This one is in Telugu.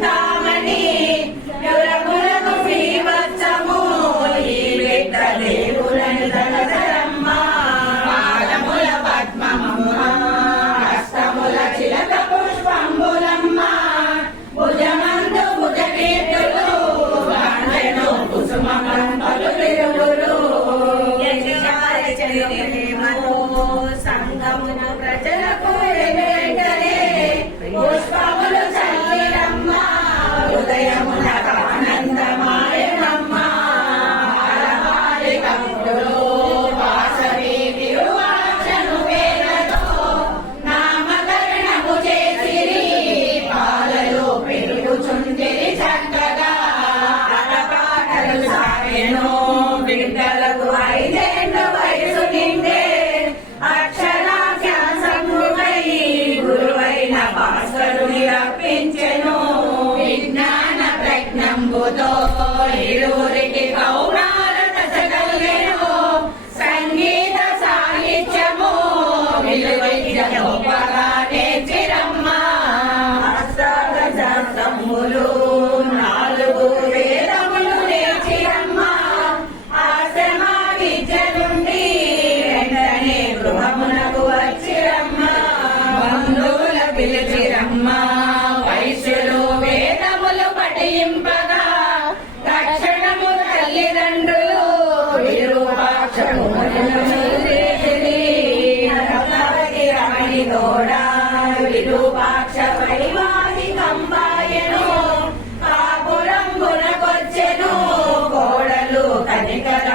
된다. వచ్చెను బిడ్డలకు ఐదేళ్ళ వయసు నిండే అక్షరాభ్యాసముపై సంగీత సాహిత్యము విలువైన చిరమ్మ వైశ్యులు వేదములు పఠింపగా తక్షణము తల్లిదండ్రులు విరూపాక్షము రాణి తోడ విరూపాక్ష పరివాది కంబాయను కనికర